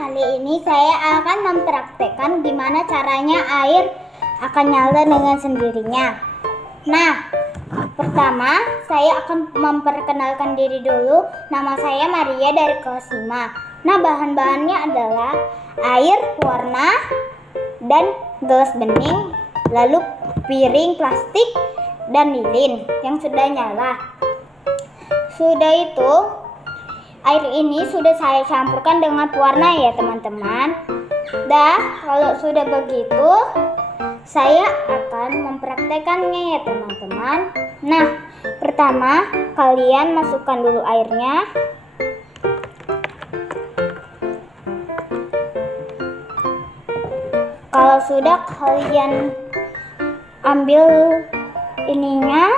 kali ini saya akan mempraktekkan gimana caranya air akan nyala dengan sendirinya. Nah, pertama saya akan memperkenalkan diri dulu. Nama saya Maria dari kelas 5. Nah, bahan-bahannya adalah air, warna, dan gelas bening, lalu piring plastik, dan lilin yang sudah nyala. Sudah itu, air ini sudah saya campurkan dengan pewarna ya teman-teman. Kalau sudah begitu, saya akan mempraktekannya ya teman-teman. Nah, pertama kalian masukkan dulu airnya. Kalau sudah, kalian ambil ininya,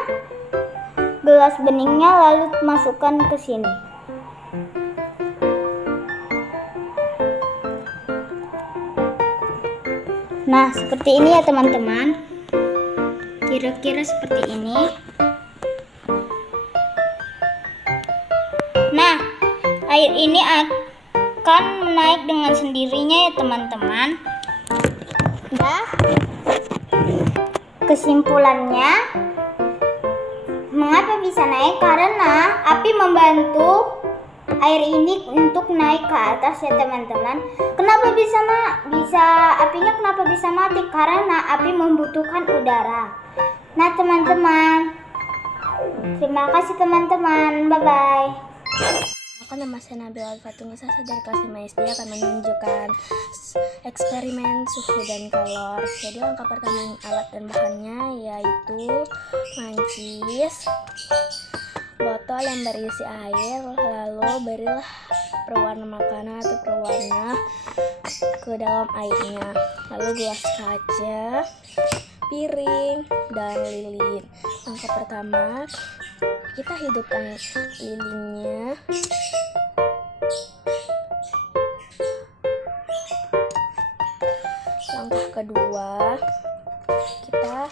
gelas beningnya, lalu masukkan ke sini. Nah, seperti ini ya teman-teman. Kira-kira seperti ini. Nah, air ini akan naik dengan sendirinya ya teman-teman. Kesimpulannya, mengapa bisa naik? Karena api membantu air ini untuk naik ke atas ya teman-teman. Kenapa apinya kenapa bisa mati? Karena api membutuhkan udara. Nah teman-teman, terima kasih teman-teman, bye bye. Nama saya Nabila Al-Fatunisa dari kelas 5 SD akan menunjukkan eksperimen suhu dan kalor. Jadi langkah pertama alat dan bahannya yaitu mancis, botol yang berisi air, lalu berilah pewarna makanan atau pewarna ke dalam airnya, lalu gelas kaca, piring, dan lilin. Langkah pertama, kita hidupkan lilinnya. Langkah kedua, kita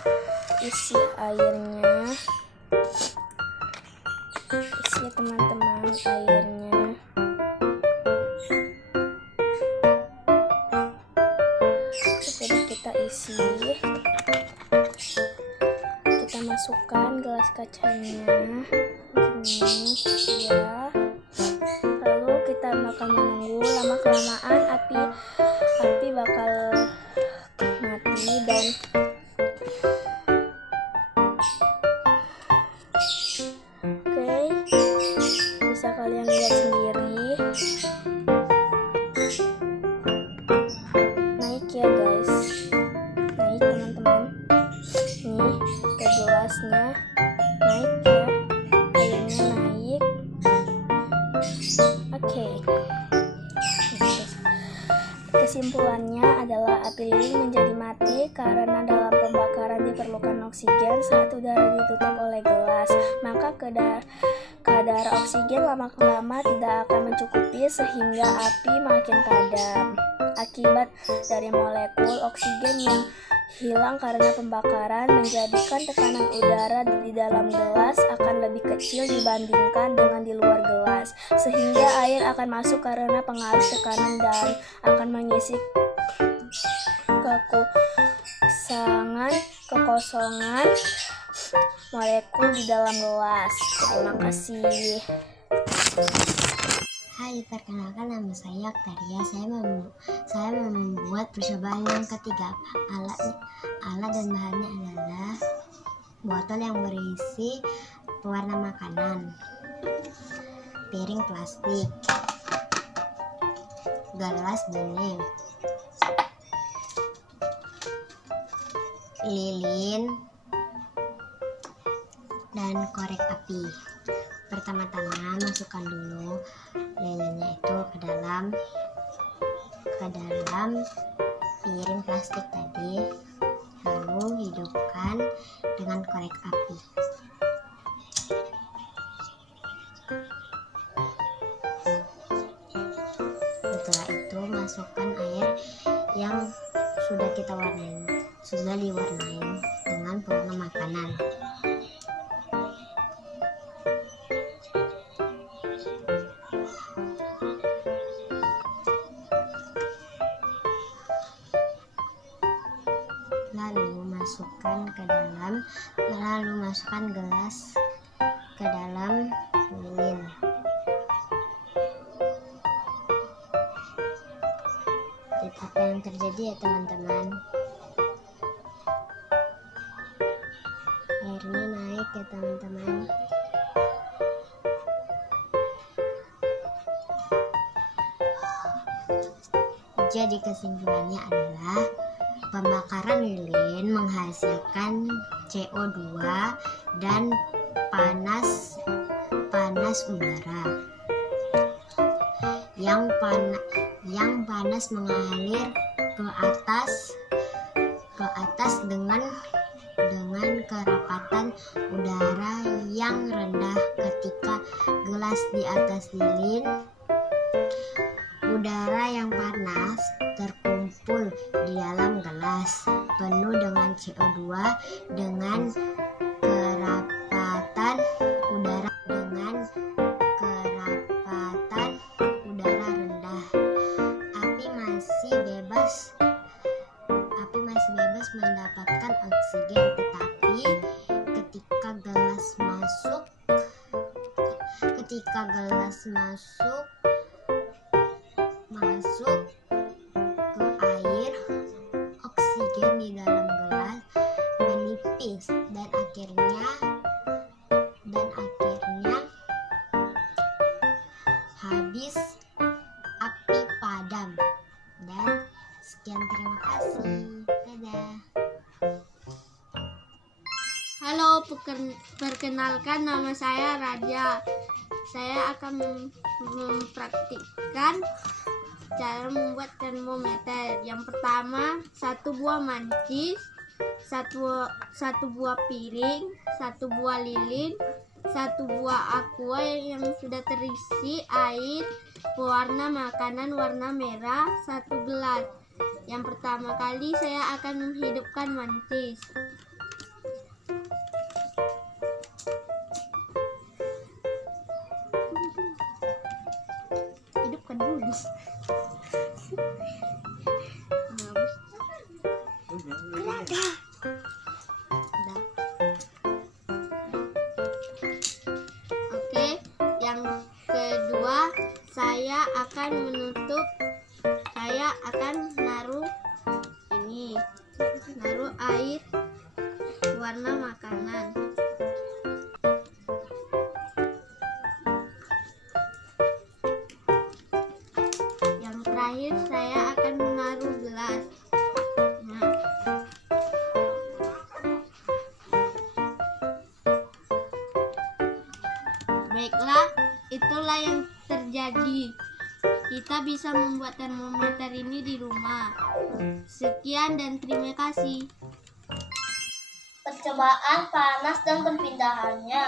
isi airnya. Isi teman-teman airnya. Sudah kita isi. Kita masukkan gelas kacanya. Ini ya. Lalu kita akan menunggu, lama-kelamaan api bakal mati dan bisa kalian lihat sendiri, naik ya guys, naik teman-teman. Nih ke gelasnya naik ya, airnya naik. Oke. Kesimpulannya adalah api lilin menjadi mati karena dalam pembakaran diperlukan oksigen saat udara ditutup oleh gelas. Maka kadar oksigen lama-lama tidak akan mencukupi sehingga api makin padam. Akibat dari molekul oksigen yang hilang karena pembakaran menjadikan tekanan udara di dalam gelas akan lebih kecil dibandingkan dengan di luar gelas, sehingga air akan masuk karena pengaruh tekanan dan akan mengisi kekosongan molekul di dalam gelas. Terima kasih. Hai, perkenalkan nama saya Aktaria. Saya membuat percobaan yang ketiga. Alat dan bahannya adalah botol yang berisi pewarna makanan, piring plastik, gelas bening, lilin, dan korek api. Pertama-tama masukkan dulu lilinnya itu ke dalam piring plastik tadi, lalu hidupkan dengan korek api. Setelah itu masukkan air yang sudah diwarnai dengan pewarna makanan. masukkan ke dalam, lalu masukkan gelas ke dalam lilin. Lihat apa yang terjadi ya teman-teman. Airnya naik ya teman-teman. Jadi kesimpulannya adalah pembakaran lilin menghasilkan CO2 dan panas udara. Yang panas mengalir ke atas dengan kerapatan udara yang rendah. Ketika gelas di atas lilin, udara yang panas terkumpul di dalam gelas penuh dengan CO2 dengan kerapatan udara rendah. Api masih bebas mendapatkan oksigen, tetapi ketika gelas masuk ke air, oksigen di dalam gelas menipis dan akhirnya habis, api padam. Dan sekian, terima kasih. Dadah. Halo, perkenalkan nama saya Raja. Saya akan mempraktikkan cara membuat termometer. Yang pertama, 1 buah mancis, 1 buah piring, 1 buah lilin, 1 buah aqua yang sudah terisi air pewarna makanan warna merah, 1 gelas. Yang pertama kali saya akan menghidupkan mancis. Hidupkan dulu. Oke, yang kedua saya akan naruh air warna makanan. Yang terakhir saya akan menaruh gelas. Baiklah, itulah yang terjadi. Kita bisa membuat termometer ini di rumah. Sekian dan terima kasih. Percobaan panas dan perpindahannya.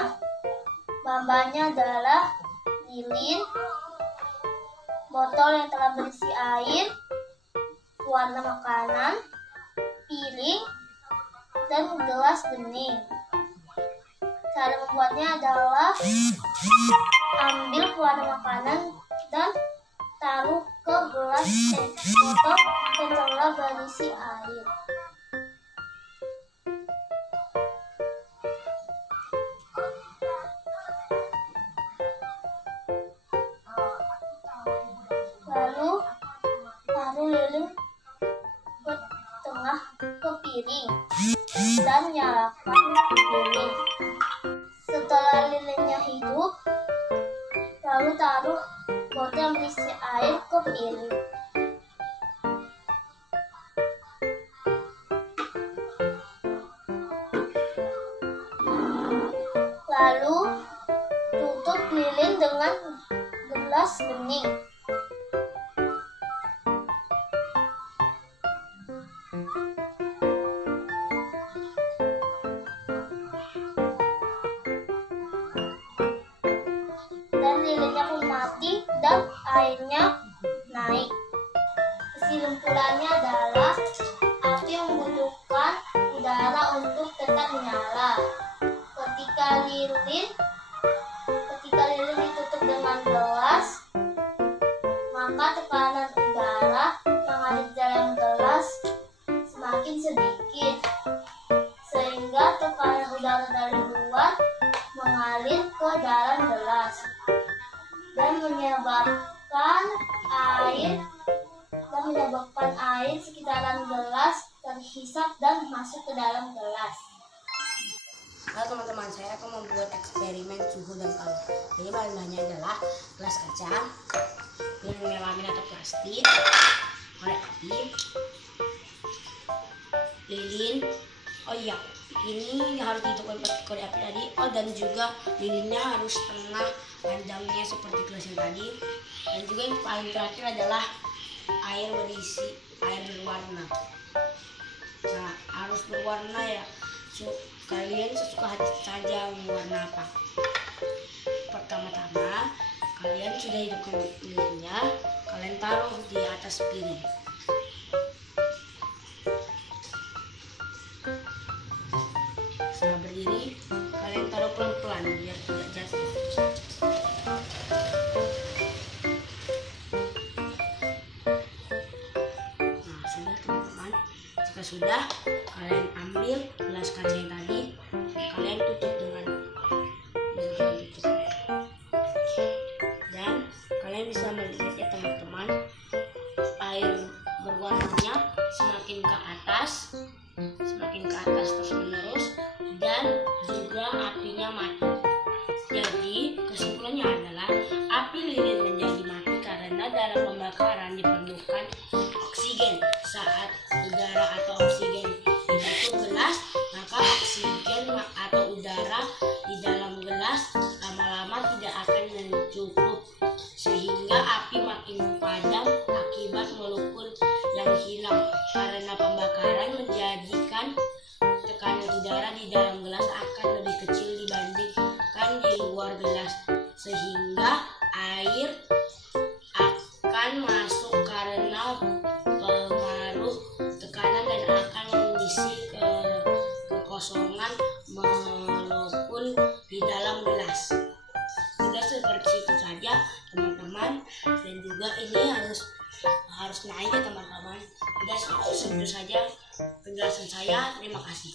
Bahannya adalah lilin, botol yang telah berisi air, warna makanan, piring, dan gelas bening. Cara membuatnya adalah ambil warna makanan dan taruh ke gelas botol yang telah berisi air. Lalu taruh lilin ke tengah ke piring dan nyalakan lilin. Setelah lilinnya hidup, lalu taruh botol yang berisi air ke piring. Lalu tutup lilin dengan gelas bening. Dan lilinnya pun mati dan airnya naik. Kesimpulannya adalah api membutuhkan udara untuk tetap menyala. Ketika lilin ditutup dengan gelas, maka tekanan udara yang ada di dalam gelas semakin sedikit. mengalir ke dalam gelas dan menyebabkan air sekitaran gelas terhisap dan masuk ke dalam gelas. Halo teman-teman, saya akan membuat eksperimen suhu dan kalor. Jadi bahan-bahannya adalah gelas kaca, melamin atau plastik, korek api, lilin. Oh iya, ini harus ditutup pakai korek api tadi. Oh, dan juga lilinnya harus setengah panjangnya seperti gelas yang tadi. Dan juga yang paling terakhir adalah air berwarna. Nah, harus berwarna ya. Kalian sesuka hati saja mau warna apa. Pertama-tama kalian sudah hidupkan lilinnya, kalian taruh di atas piring. Setelah berdiri, kalian taruh pelan-pelan biar tidak jatuh. Nah, sudah teman-teman. Jika sudah, kalian ambil gelas kaca yang tadi, kalian tutup dengan tutup. Dan kalian bisa melihat ya teman-teman, air berwarnanya semakin ke atas terus menerus, dan juga apinya mati. Jadi kesimpulannya adalah api lilin menjadi mati karena dalam pembakaran diperlukan oksigen. Saat udara atau oksigen ditutup gelas, maka oksigen atau udara di dalam gelas lama-lama tidak akan mencukup, sehingga api makin padam akibat molekul yang hilang. Karena pembakaran menjadikan tekanan udara di dalam gelas akan lebih kecil dibandingkan di luar gelas, sehingga air akan masuk karena pengaruh tekanan dan akan mengisi kekosongan molekul di dalam gelas. Sudah seperti itu saja teman-teman, dan juga ini harus naik ya teman-teman. Sudah segitu saja penjelasan saya. Terima kasih.